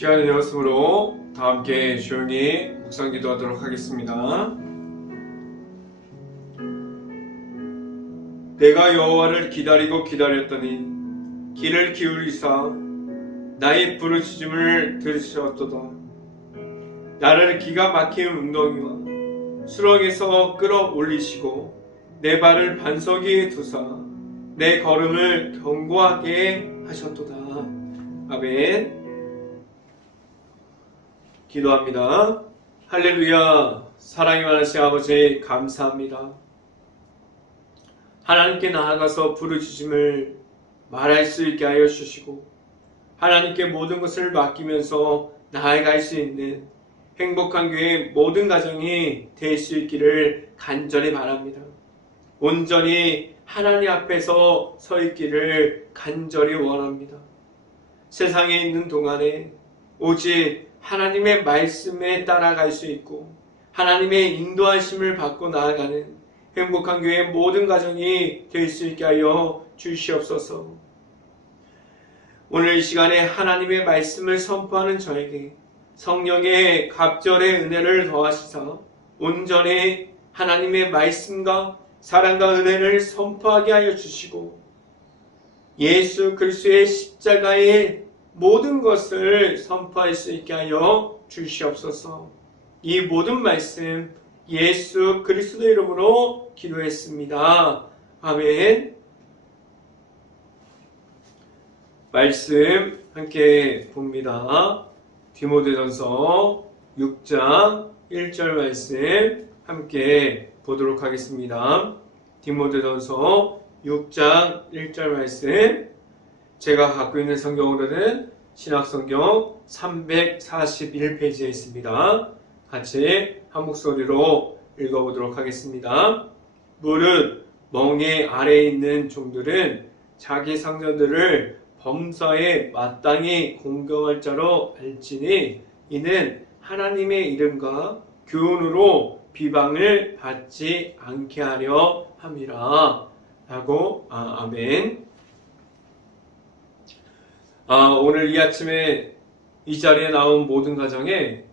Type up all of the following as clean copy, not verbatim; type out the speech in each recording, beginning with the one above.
시간이 되었으므로 다 함께 조용히 묵상 기도하도록 하겠습니다. 내가 여호와를 기다리고 기다렸더니 귀를 기울이사 나의 부르짖음을 들으셨도다. 나를 기가 막힌 웅덩이와 수렁에서 끌어올리시고 내 발을 반석 위에 두사 내 걸음을 견고하게 하셨도다. 아멘. 기도합니다. 할렐루야. 사랑이 많으신 아버지 감사합니다. 하나님께 나아가서 부르짖음을 말할 수 있게 하여 주시고 하나님께 모든 것을 맡기면서 나아갈 수 있는 행복한 교회 모든 가정이 될 수 있기를 간절히 바랍니다. 온전히 하나님 앞에서 서 있기를 간절히 원합니다. 세상에 있는 동안에 오직 하나님의 말씀에 따라갈 수 있고 하나님의 인도하심을 받고 나아가는 행복한 교회 모든 가정이 될 수 있게 하여 주시옵소서. 오늘 이 시간에 하나님의 말씀을 선포하는 저에게 성령의 갑절의 은혜를 더하시사 온전히 하나님의 말씀과 사랑과 은혜를 선포하게 하여 주시고 예수 그리스도의 십자가의 모든 것을 선포할 수 있게 하여 주시옵소서. 이 모든 말씀 예수 그리스도 이름으로 기도했습니다. 아멘. 말씀 함께 봅니다. 디모데전서 6장 1절 말씀 함께 보도록 하겠습니다. 디모데전서 6장 1절 말씀, 제가 갖고 있는 성경으로는 신약성경 341페이지에 있습니다. 같이 한 목소리로 읽어보도록 하겠습니다. 무릇 멍에 아래에 있는 종들은 자기 상전들을 범사에 마땅히 공경할 자로 알지니 이는 하나님의 이름과 교훈으로 비방을 받지 않게 하려 함이라. 라고 아멘. 오늘 이 아침에 이 자리에 나온 모든 가정에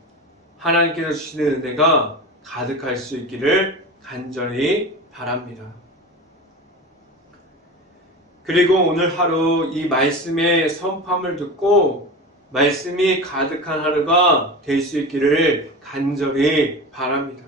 하나님께서 주시는 은혜가 가득할 수 있기를 간절히 바랍니다. 그리고 오늘 하루 이 말씀의 선포함을 듣고 말씀이 가득한 하루가 될 수 있기를 간절히 바랍니다.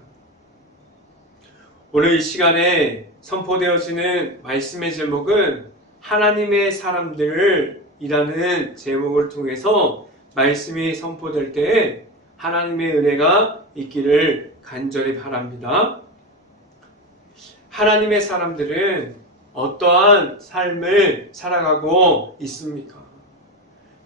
오늘 이 시간에 선포되어지는 말씀의 제목은 하나님의 사람들이라는 제목을 통해서 말씀이 선포될 때 하나님의 은혜가 있기를 간절히 바랍니다. 하나님의 사람들은 어떠한 삶을 살아가고 있습니까?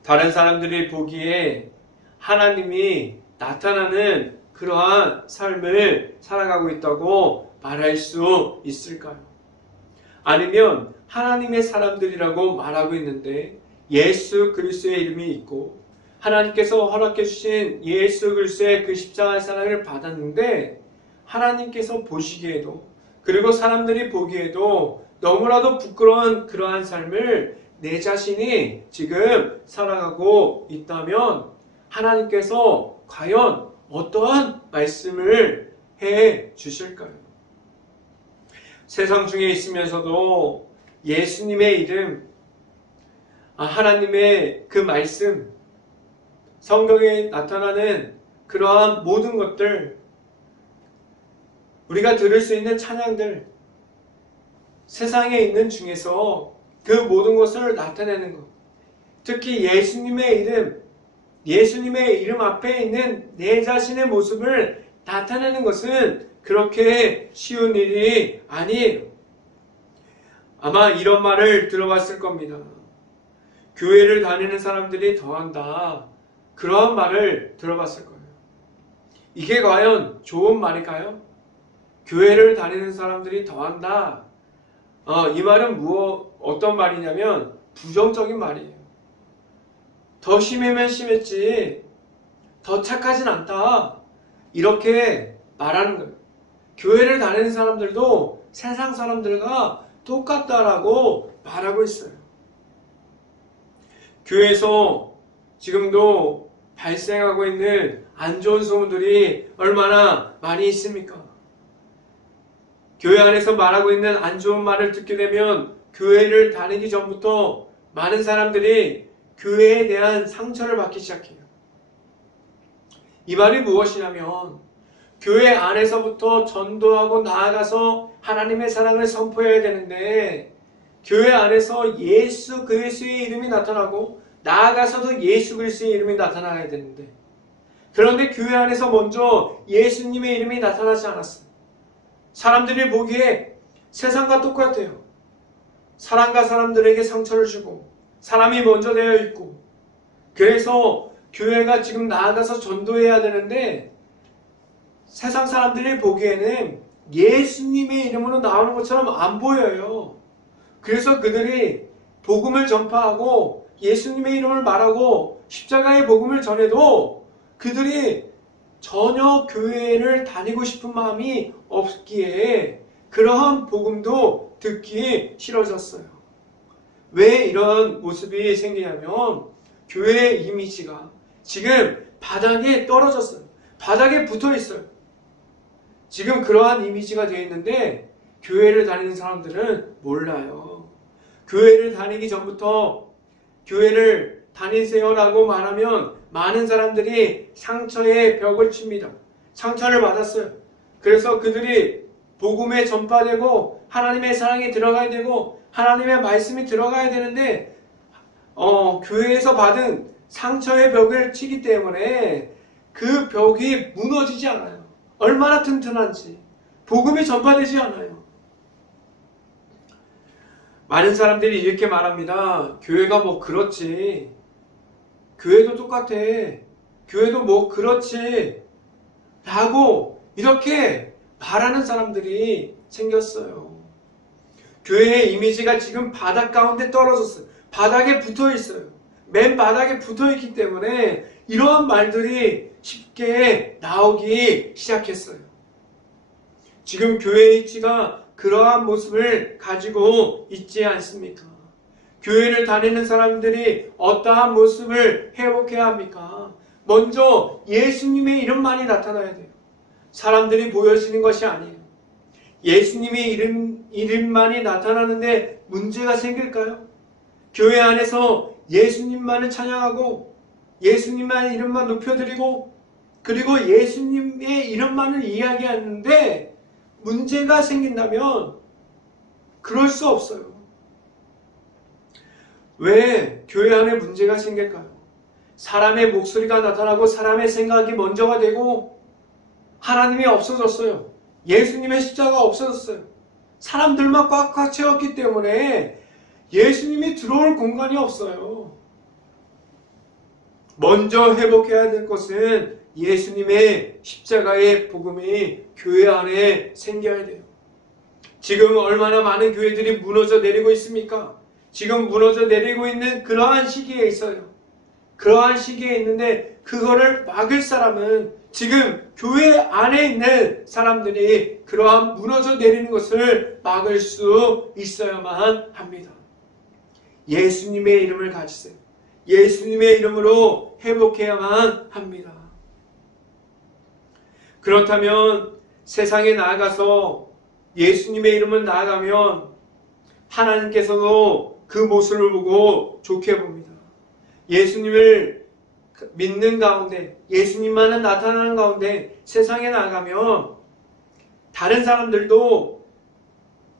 다른 사람들이 보기에 하나님이 나타나는 그러한 삶을 살아가고 있다고 말할 수 있을까요? 아니면 하나님의 사람들이라고 말하고 있는데 예수 그리스도의 이름이 있고 하나님께서 허락해 주신 예수 그리스도의 그 십자가의 사랑을 받았는데 하나님께서 보시기에도 그리고 사람들이 보기에도 너무나도 부끄러운 그러한 삶을 내 자신이 지금 살아가고 있다면 하나님께서 과연 어떠한 말씀을 해 주실까요? 세상 중에 있으면서도 예수님의 이름, 하나님의 그 말씀, 성경에 나타나는 그러한 모든 것들, 우리가 들을 수 있는 찬양들, 세상에 있는 중에서 그 모든 것을 나타내는 것, 특히 예수님의 이름 앞에 있는 내 자신의 모습을 나타내는 것은 그렇게 쉬운 일이 아니에요. 아마 이런 말을 들어봤을 겁니다. 교회를 다니는 사람들이 더한다. 그러한 말을 들어봤을 거예요. 이게 과연 좋은 말일까요? 교회를 다니는 사람들이 더한다. 이 말은 어떤 말이냐면 부정적인 말이에요. 더 심하면 심했지 더 착하진 않다. 이렇게 말하는 거예요. 교회를 다니는 사람들도 세상 사람들과 똑같다라고 말하고 있어요. 교회에서 지금도 발생하고 있는 안 좋은 소문들이 얼마나 많이 있습니까? 교회 안에서 말하고 있는 안 좋은 말을 듣게 되면 교회를 다니기 전부터 많은 사람들이 교회에 대한 상처를 받기 시작해요. 이 말이 무엇이냐면 교회 안에서부터 전도하고 나아가서 하나님의 사랑을 선포해야 되는데 교회 안에서 예수 그리스도의 이름이 나타나고 나아가서도 예수 그리스도의 이름이 나타나야 되는데 그런데 교회 안에서 먼저 예수님의 이름이 나타나지 않았어요. 사람들이 보기에 세상과 똑같아요. 사람과 사람들에게 상처를 주고 사람이 먼저 되어 있고 그래서 교회가 지금 나아가서 전도해야 되는데 세상 사람들이 보기에는 예수님의 이름으로 나오는 것처럼 안 보여요. 그래서 그들이 복음을 전파하고 예수님의 이름을 말하고 십자가의 복음을 전해도 그들이 전혀 교회를 다니고 싶은 마음이 없기에 그러한 복음도 듣기 싫어졌어요. 왜 이런 모습이 생기냐면 교회의 이미지가 지금 바닥에 떨어졌어요. 바닥에 붙어 있어요. 지금 그러한 이미지가 되어 있는데 교회를 다니는 사람들은 몰라요. 교회를 다니기 전부터 교회를 다니세요라고 말하면 많은 사람들이 상처의 벽을 칩니다. 상처를 받았어요. 그래서 그들이 복음에 전파되고 하나님의 사랑이 들어가야 되고 하나님의 말씀이 들어가야 되는데 교회에서 받은 상처의 벽을 치기 때문에 그 벽이 무너지지 않아요. 얼마나 튼튼한지 복음이 전파되지 않아요. 많은 사람들이 이렇게 말합니다. 교회가 뭐 그렇지. 교회도 똑같아. 교회도 뭐 그렇지. 라고 이렇게 말하는 사람들이 생겼어요. 교회의 이미지가 지금 바닥 가운데 떨어졌어요. 바닥에 붙어 있어요. 맨 바닥에 붙어 있기 때문에 이러한 말들이 쉽게 나오기 시작했어요. 지금 교회의 위치가 그러한 모습을 가지고 있지 않습니까? 교회를 다니는 사람들이 어떠한 모습을 회복해야 합니까? 먼저 예수님의 이름만이 나타나야 돼요. 사람들이 보여지는 것이 아니에요. 예수님의 이름만이 나타나는데 문제가 생길까요? 교회 안에서 예수님만을 찬양하고 예수님만의 이름만 높여드리고 그리고 예수님의 이름만을 이야기하는데 문제가 생긴다면 그럴 수 없어요. 왜 교회 안에 문제가 생길까요? 사람의 목소리가 나타나고 사람의 생각이 먼저가 되고 하나님이 없어졌어요. 예수님의 십자가가 없어졌어요. 사람들만 꽉꽉 채웠기 때문에 예수님이 들어올 공간이 없어요. 먼저 회복해야 될 것은 예수님의 십자가의 복음이 교회 안에 생겨야 돼요. 지금 얼마나 많은 교회들이 무너져 내리고 있습니까? 지금 무너져 내리고 있는 그러한 시기에 있어요. 그러한 시기에 있는데 그거를 막을 사람은 지금 교회 안에 있는 사람들이 그러한 무너져 내리는 것을 막을 수 있어야만 합니다. 예수님의 이름을 가지세요. 예수님의 이름으로 회복해야만 합니다. 그렇다면 세상에 나아가서 예수님의 이름을 나아가면 하나님께서도 그 모습을 보고 좋게 봅니다. 예수님을 믿는 가운데 예수님만은 나타나는 가운데 세상에 나가면 다른 사람들도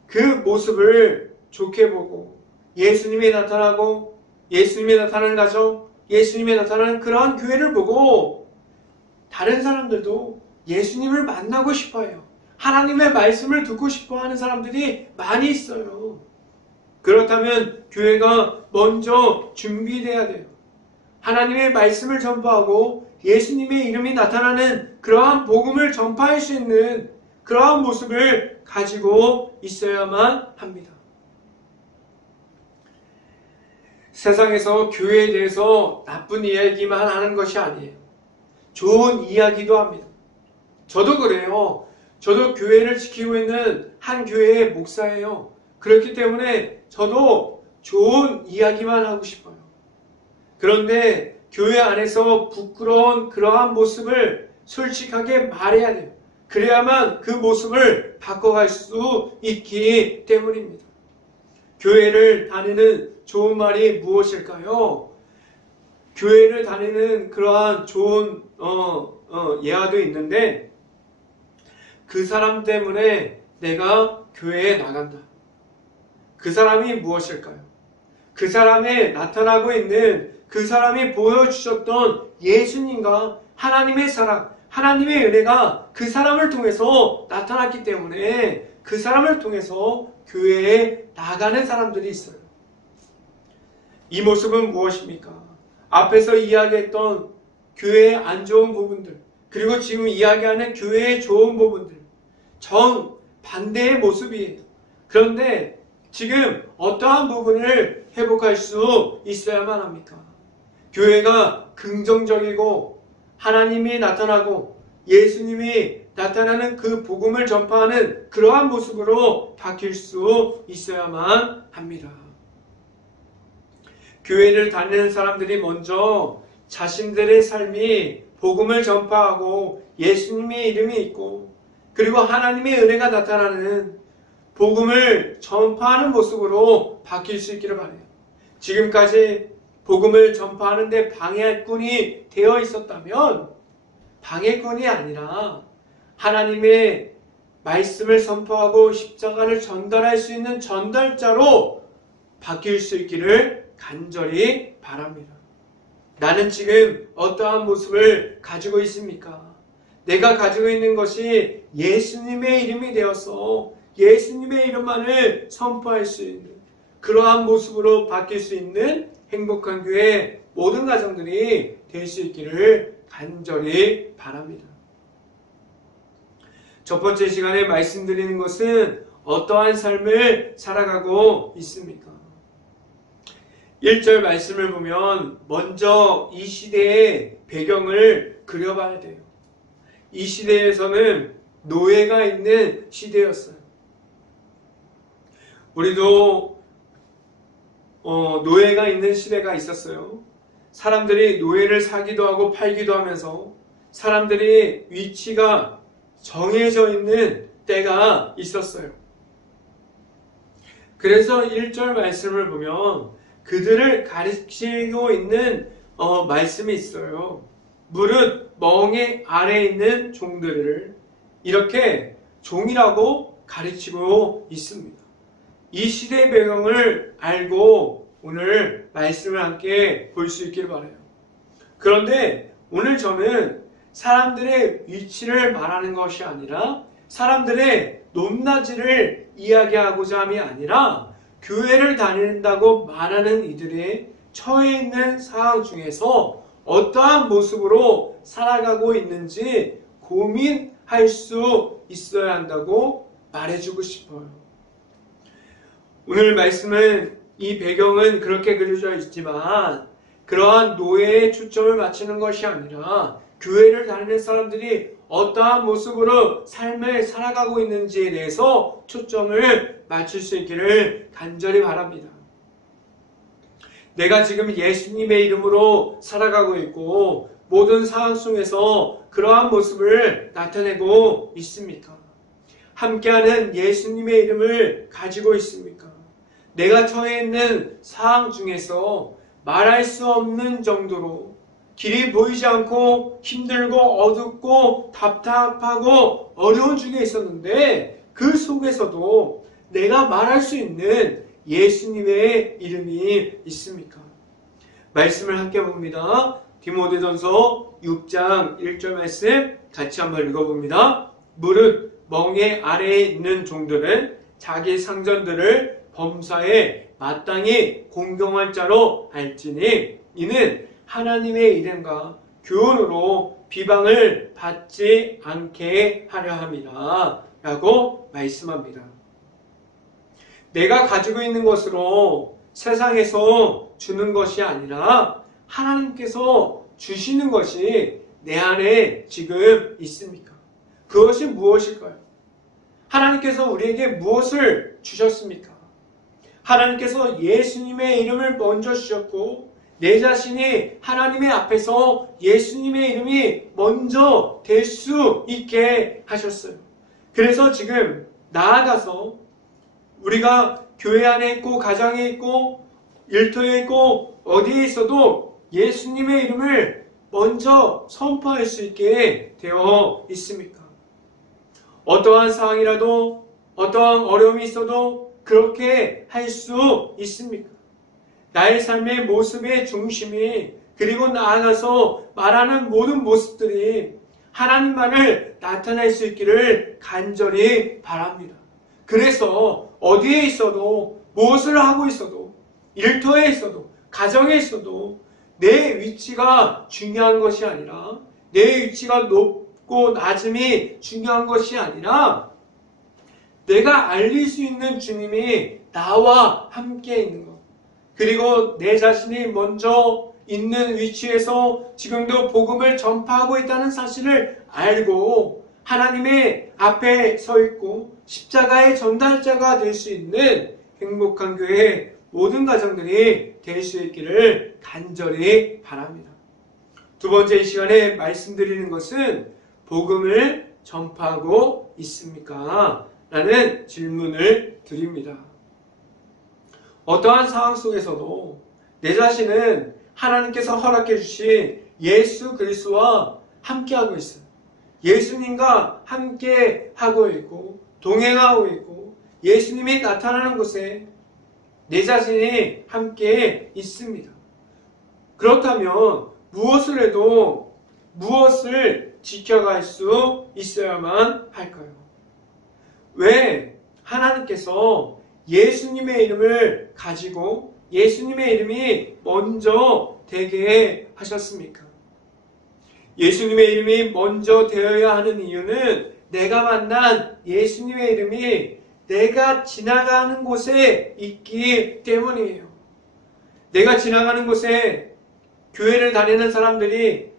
그 모습을 좋게 보고 예수님이 나타나고 예수님이 나타나는 가정, 예수님이 나타나는 그러한 교회를 보고 다른 사람들도 예수님을 만나고 싶어요. 하나님의 말씀을 듣고 싶어 하는 사람들이 많이 있어요. 그렇다면 교회가 먼저 준비돼야 돼요. 하나님의 말씀을 전파하고 예수님의 이름이 나타나는 그러한 복음을 전파할 수 있는 그러한 모습을 가지고 있어야만 합니다. 세상에서 교회에 대해서 나쁜 이야기만 하는 것이 아니에요. 좋은 이야기도 합니다. 저도 그래요. 저도 교회를 지키고 있는 한 교회의 목사예요. 그렇기 때문에 저도 좋은 이야기만 하고 싶어요. 그런데 교회 안에서 부끄러운 그러한 모습을 솔직하게 말해야 돼요. 그래야만 그 모습을 바꿔갈 수 있기 때문입니다. 교회를 다니는 좋은 말이 무엇일까요? 교회를 다니는 그러한 좋은 예화도 있는데, 그 사람 때문에 내가 교회에 나간다. 그 사람이 무엇일까요? 그 사람에 나타나고 있는 그 사람이 보여주셨던 예수님과 하나님의 사랑, 하나님의 은혜가 그 사람을 통해서 나타났기 때문에 그 사람을 통해서 교회에 나가는 사람들이 있어요. 이 모습은 무엇입니까? 앞에서 이야기했던 교회의 안 좋은 부분들, 그리고 지금 이야기하는 교회의 좋은 부분들, 정반대의 모습이에요. 그런데 지금 어떠한 부분을 회복할 수 있어야만 합니까? 교회가 긍정적이고 하나님이 나타나고 예수님이 나타나는 그 복음을 전파하는 그러한 모습으로 바뀔 수 있어야만 합니다. 교회를 다니는 사람들이 먼저 자신들의 삶이 복음을 전파하고 예수님의 이름이 있고 그리고 하나님의 은혜가 나타나는 복음을 전파하는 모습으로 바뀔 수 있기를 바라요. 지금까지 복음을 전파하는데 방해꾼이 되어 있었다면 방해꾼이 아니라 하나님의 말씀을 선포하고 십자가를 전달할 수 있는 전달자로 바뀔 수 있기를 간절히 바랍니다. 나는 지금 어떠한 모습을 가지고 있습니까? 내가 가지고 있는 것이 예수님의 이름이 되어서 예수님의 이름만을 선포할 수 있는 그러한 모습으로 바뀔 수 있는 행복한 교회 모든 가정들이 될 수 있기를 간절히 바랍니다. 첫 번째 시간에 말씀드리는 것은 어떠한 삶을 살아가고 있습니까? 1절 말씀을 보면 먼저 이 시대의 배경을 그려봐야 돼요. 이 시대에서는 노예가 있는 시대였어요. 우리도 노예가 있는 시대가 있었어요. 사람들이 노예를 사기도 하고 팔기도 하면서 사람들이 위치가 정해져 있는 때가 있었어요. 그래서 1절 말씀을 보면 그들을 가르치고 있는 말씀이 있어요. 무릇 멍에 아래에 있는 종들을 이렇게 종이라고 가르치고 있습니다. 이 시대의 배경을 알고 오늘 말씀을 함께 볼 수 있길 바라요. 그런데 오늘 저는 사람들의 위치를 말하는 것이 아니라 사람들의 높낮이를 이야기하고자 함이 아니라 교회를 다닌다고 말하는 이들의 처해 있는 상황 중에서 어떠한 모습으로 살아가고 있는지 고민할 수 있어야 한다고 말해주고 싶어요. 오늘 말씀은 이 배경은 그렇게 그려져 있지만 그러한 노예에 초점을 맞추는 것이 아니라 교회를 다니는 사람들이 어떠한 모습으로 삶을 살아가고 있는지에 대해서 초점을 맞출 수 있기를 간절히 바랍니다. 내가 지금 예수님의 이름으로 살아가고 있고 모든 상황 속에서 그러한 모습을 나타내고 있습니까? 함께하는 예수님의 이름을 가지고 있습니까? 내가 처해 있는 상황 중에서 말할 수 없는 정도로 길이 보이지 않고 힘들고 어둡고 답답하고 어려운 중에 있었는데 그 속에서도 내가 말할 수 있는 예수님의 이름이 있습니까? 말씀을 함께 봅니다. 디모데전서 6장 1절 말씀 같이 한번 읽어봅니다. 무릇 멍에 아래에 있는 종들은 자기 상전들을 범사에 마땅히 공경할 자로 알지니 이는 하나님의 이름과 교훈으로 비방을 받지 않게 하려 함이라 라고 말씀합니다. 내가 가지고 있는 것으로 세상에서 주는 것이 아니라 하나님께서 주시는 것이 내 안에 지금 있습니까? 그것이 무엇일까요? 하나님께서 우리에게 무엇을 주셨습니까? 하나님께서 예수님의 이름을 먼저 주셨고 내 자신이 하나님의 앞에서 예수님의 이름이 먼저 될 수 있게 하셨어요. 그래서 지금 나아가서 우리가 교회 안에 있고 가정에 있고 일터에 있고 어디에 있어도 예수님의 이름을 먼저 선포할 수 있게 되어 있습니까? 어떠한 상황이라도 어떠한 어려움이 있어도 그렇게 할 수 있습니까? 나의 삶의 모습의 중심이 그리고 나아가서 말하는 모든 모습들이 하나님만을 나타낼 수 있기를 간절히 바랍니다. 그래서 어디에 있어도 무엇을 하고 있어도 일터에 있어도 가정에 있어도 내 위치가 중요한 것이 아니라 내 위치가 높고 낮음이 중요한 것이 아니라 내가 알릴 수 있는 주님이 나와 함께 있는 것 그리고 내 자신이 먼저 있는 위치에서 지금도 복음을 전파하고 있다는 사실을 알고 하나님의 앞에 서 있고 십자가의 전달자가 될 수 있는 행복한 교회 모든 가정들이 될 수 있기를 간절히 바랍니다. 두 번째 이 시간에 말씀드리는 것은 복음을 전파하고 있습니까? 라는 질문을 드립니다. 어떠한 상황 속에서도 내 자신은 하나님께서 허락해 주신 예수 그리스도와 함께하고 있어요. 예수님과 함께하고 있고 동행하고 있고 예수님이 나타나는 곳에 내 자신이 함께 있습니다. 그렇다면 무엇을 해도 무엇을 지켜갈 수 있어야만 할까요? 왜 하나님께서 예수님의 이름을 가지고 예수님의 이름이 먼저 되게 하셨습니까? 예수님의 이름이 먼저 되어야 하는 이유는 내가 만난 예수님의 이름이 내가 지나가는 곳에 있기 때문이에요. 내가 지나가는 곳에 교회를 다니는 사람들이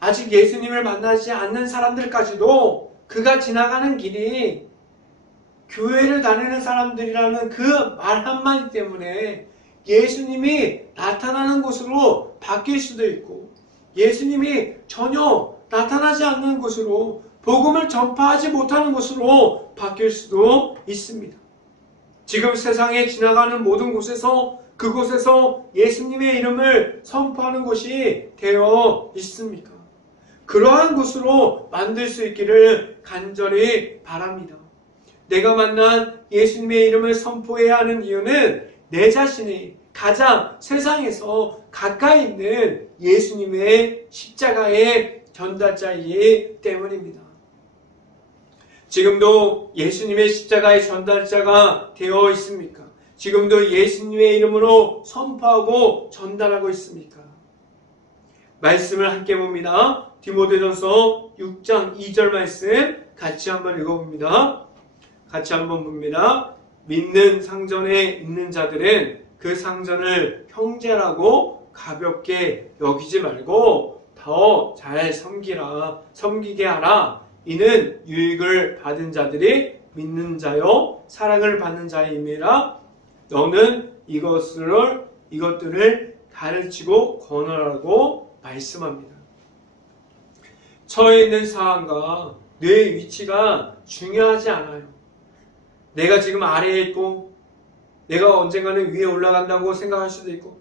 아직 예수님을 만나지 않는 사람들까지도 그가 지나가는 길이 교회를 다니는 사람들이라는 그 말 한마디 때문에 예수님이 나타나는 곳으로 바뀔 수도 있고 예수님이 전혀 나타나지 않는 곳으로 복음을 전파하지 못하는 곳으로 바뀔 수도 있습니다. 지금 세상에 지나가는 모든 곳에서 그곳에서 예수님의 이름을 선포하는 곳이 되어 있습니까? 그러한 곳으로 만들 수 있기를 간절히 바랍니다. 내가 만난 예수님의 이름을 선포해야 하는 이유는 내 자신이 가장 세상에서 가까이 있는 예수님의 십자가의 전달자이기 때문입니다. 지금도 예수님의 십자가의 전달자가 되어 있습니까? 지금도 예수님의 이름으로 선포하고 전달하고 있습니까? 말씀을 함께 봅니다. 디모데전서 6장 2절 말씀 같이 한번 읽어봅니다. 같이 한번 봅니다. 믿는 상전에 있는 자들은 그 상전을 형제라고 가볍게 여기지 말고 더 잘 섬기게 하라. 이는 유익을 받은 자들이 믿는 자요 사랑을 받는 자임이라. 너는 이것들을 가르치고 권하라고 말씀합니다. 처해 있는 상황과 내 위치가 중요하지 않아요. 내가 지금 아래에 있고 내가 언젠가는 위에 올라간다고 생각할 수도 있고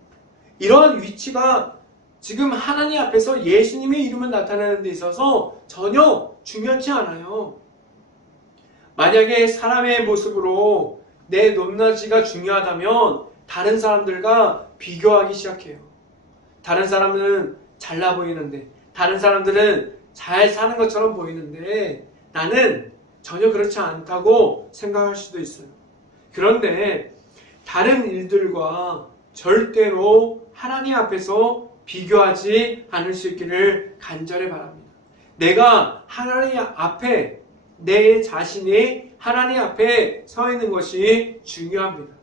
이러한 위치가 지금 하나님 앞에서 예수님의 이름을 나타내는 데 있어서 전혀 중요치 않아요. 만약에 사람의 모습으로 내 높낮이가 중요하다면 다른 사람들과 비교하기 시작해요. 다른 사람은 잘나 보이는데 다른 사람들은 잘 사는 것처럼 보이는데 나는 전혀 그렇지 않다고 생각할 수도 있어요. 그런데 다른 일들과 절대로 하나님 앞에서 비교하지 않을 수 있기를 간절히 바랍니다. 내가 하나님 앞에, 내 자신이 하나님 앞에 서 있는 것이 중요합니다.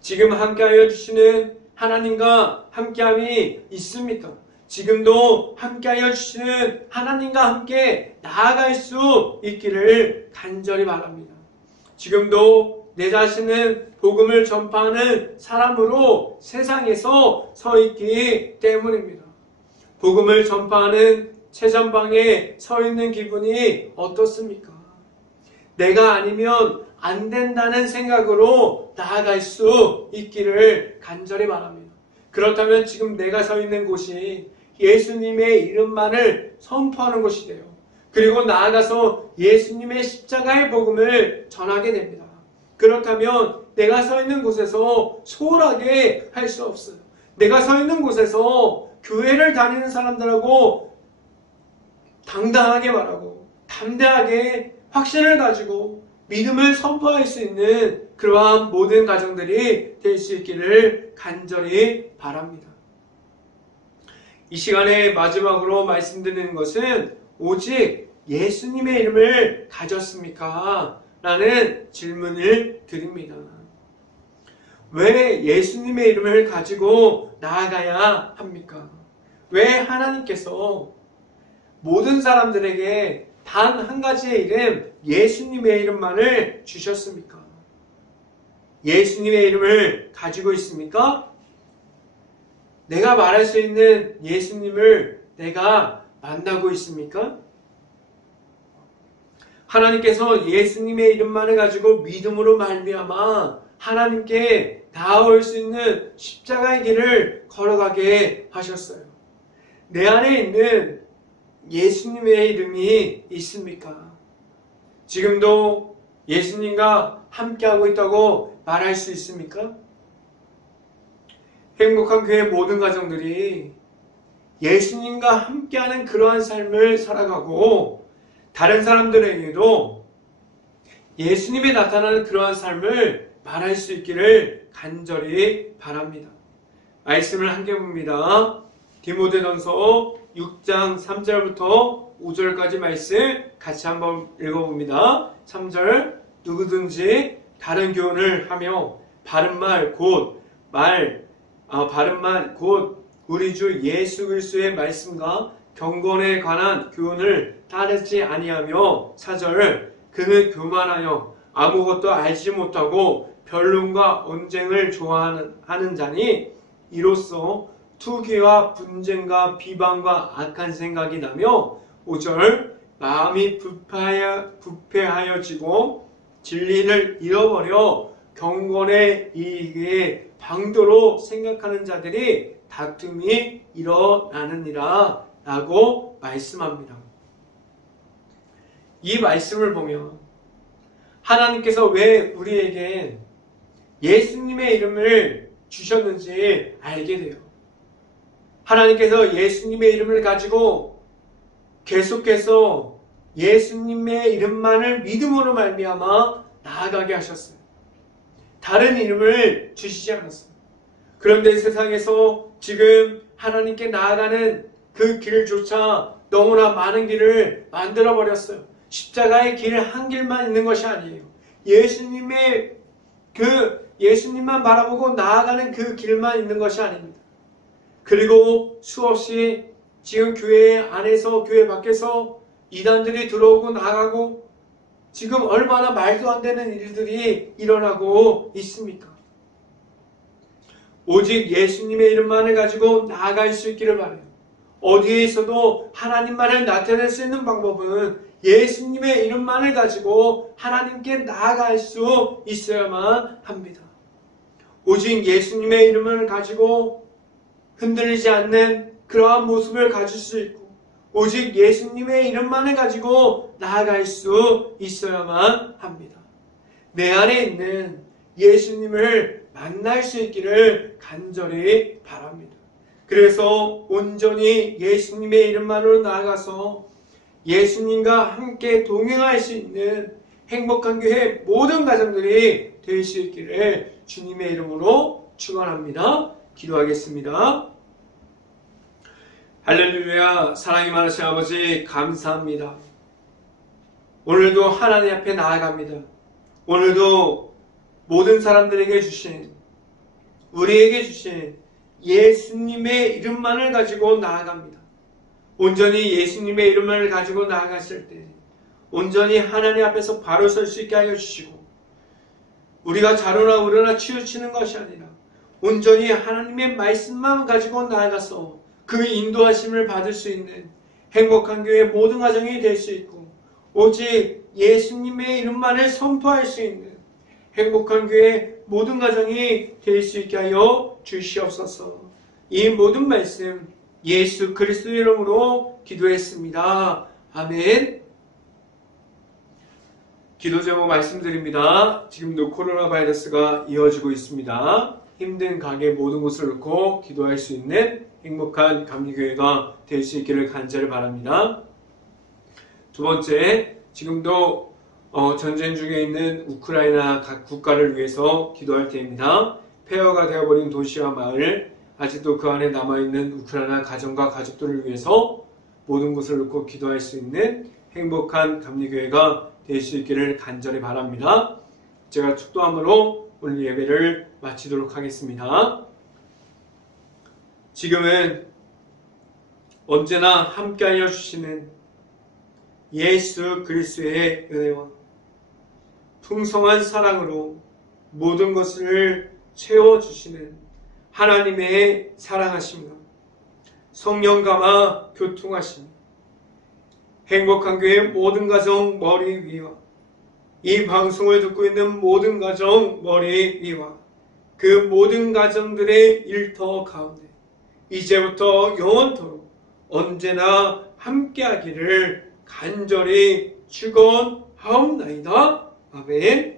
지금 함께하여 주시는 하나님과 함께함이 있습니까? 지금도 함께하여 주시는 하나님과 함께 나아갈 수 있기를 간절히 바랍니다. 지금도 내 자신은 복음을 전파하는 사람으로 세상에서 서 있기 때문입니다. 복음을 전파하는 최전방에 서 있는 기분이 어떻습니까? 내가 아니면 안 된다는 생각으로 나아갈 수 있기를 간절히 바랍니다. 그렇다면 지금 내가 서 있는 곳이 예수님의 이름만을 선포하는 곳이 돼요. 그리고 나아가서 예수님의 십자가의 복음을 전하게 됩니다. 그렇다면 내가 서 있는 곳에서 소홀하게 할 수 없어요. 내가 서 있는 곳에서 교회를 다니는 사람들하고 당당하게 말하고 담대하게 확신을 가지고 믿음을 선포할 수 있는 그러한 모든 가정들이 될 수 있기를 간절히 바랍니다. 이 시간에 마지막으로 말씀드리는 것은 오직 예수님의 이름을 가졌습니까? 라는 질문을 드립니다. 왜 예수님의 이름을 가지고 나아가야 합니까? 왜 하나님께서 모든 사람들에게 단 한 가지의 이름, 예수님의 이름만을 주셨습니까? 예수님의 이름을 가지고 있습니까? 내가 말할 수 있는 예수님을 내가 만나고 있습니까? 하나님께서 예수님의 이름만을 가지고 믿음으로 말미암아 하나님께 나아올 수 있는 십자가의 길을 걸어가게 하셨어요. 내 안에 있는 예수님의 이름이 있습니까? 지금도 예수님과 함께하고 있다고 말할 수 있습니까? 행복한 교회 모든 가정들이 예수님과 함께하는 그러한 삶을 살아가고 다른 사람들에게도 예수님이 나타나는 그러한 삶을 말할 수 있기를 간절히 바랍니다. 말씀을 함께 봅니다. 디모데전서 6장 3절부터 5절까지 말씀 같이 한번 읽어봅니다. 3절 누구든지 다른 교훈을 하며 바른 말 곧 우리 주 예수 그리스도의 말씀과 경건에 관한 교훈을 따르지 아니하며 4절 그는 교만하여 아무것도 알지 못하고 변론과 언쟁을 좋아하는 자니 이로써 투기와 분쟁과 비방과 악한 생각이 나며 5절 마음이 부패하여지고 진리를 잃어버려 경건의 이익에 방도로 생각하는 자들이 다툼이 일어나느니라 라고 말씀합니다. 이 말씀을 보면 하나님께서 왜 우리에게 예수님의 이름을 주셨는지 알게 돼요. 하나님께서 예수님의 이름을 가지고 계속해서 예수님의 이름만을 믿음으로 말미암아 나아가게 하셨어요. 다른 이름을 주시지 않았어요. 그런데 세상에서 지금 하나님께 나아가는 그 길조차 너무나 많은 길을 만들어버렸어요. 십자가의 길 한 길만 있는 것이 아니에요. 예수님만 바라보고 나아가는 그 길만 있는 것이 아닙니다. 그리고 수없이 지금 교회 안에서 교회 밖에서 이단들이 들어오고 나가고 지금 얼마나 말도 안 되는 일들이 일어나고 있습니까? 오직 예수님의 이름만을 가지고 나아갈 수 있기를 바라요. 어디에 있어도 하나님만을 나타낼 수 있는 방법은 예수님의 이름만을 가지고 하나님께 나아갈 수 있어야만 합니다. 오직 예수님의 이름을 가지고 흔들리지 않는 그러한 모습을 가질 수 있고 오직 예수님의 이름만을 가지고 나아갈 수 있어야만 합니다. 내 안에 있는 예수님을 만날 수 있기를 간절히 바랍니다. 그래서 온전히 예수님의 이름만으로 나아가서 예수님과 함께 동행할 수 있는 행복한 교회 모든 가정들이 될 수 있기를 주님의 이름으로 축원합니다. 기도하겠습니다. 할렐루야. 사랑이 많으신 아버지 감사합니다. 오늘도 하나님 앞에 나아갑니다. 오늘도 모든 사람들에게 주신, 우리에게 주신 예수님의 이름만을 가지고 나아갑니다. 온전히 예수님의 이름을 가지고 나아갔을 때 온전히 하나님 앞에서 바로 설 수 있게 하여 주시고, 우리가 자로나 우러나 치우치는 것이 아니라 온전히 하나님의 말씀만 가지고 나아가서 그 인도하심을 받을 수 있는 행복한 교회 모든 가정이 될 수 있고, 오직 예수님의 이름만을 선포할 수 있는 행복한 교회 모든 가정이 될 수 있게 하여 주시옵소서. 이 모든 말씀 예수 그리스도의 이름으로 기도했습니다. 아멘. 기도 제목 말씀드립니다. 지금도 코로나 바이러스가 이어지고 있습니다. 힘든 가게 모든 곳을 놓고 기도할 수 있는 행복한 감리교회가 될 수 있기를 간절히 바랍니다. 두 번째, 지금도 전쟁 중에 있는 우크라이나 각 국가를 위해서 기도할 때입니다. 폐허가 되어버린 도시와 마을, 아직도 그 안에 남아있는 우크라이나 가정과 가족들을 위해서 모든 곳을 놓고 기도할 수 있는 행복한 감리교회가 될 수 있기를 간절히 바랍니다. 제가 축도함으로 오늘 예배를 마치도록 하겠습니다. 지금은 언제나 함께하여 주시는 예수 그리스도의 은혜와 풍성한 사랑으로 모든 것을 채워주시는 하나님의 사랑하심과 성령감화 교통하심, 행복한 교회 모든 가정 머리 위와 이 방송을 듣고 있는 모든 가정 머리 위와 그 모든 가정들의 일터 가운데 이제부터 영원토록 언제나 함께하기를 간절히 축원하옵나이다. 아멘.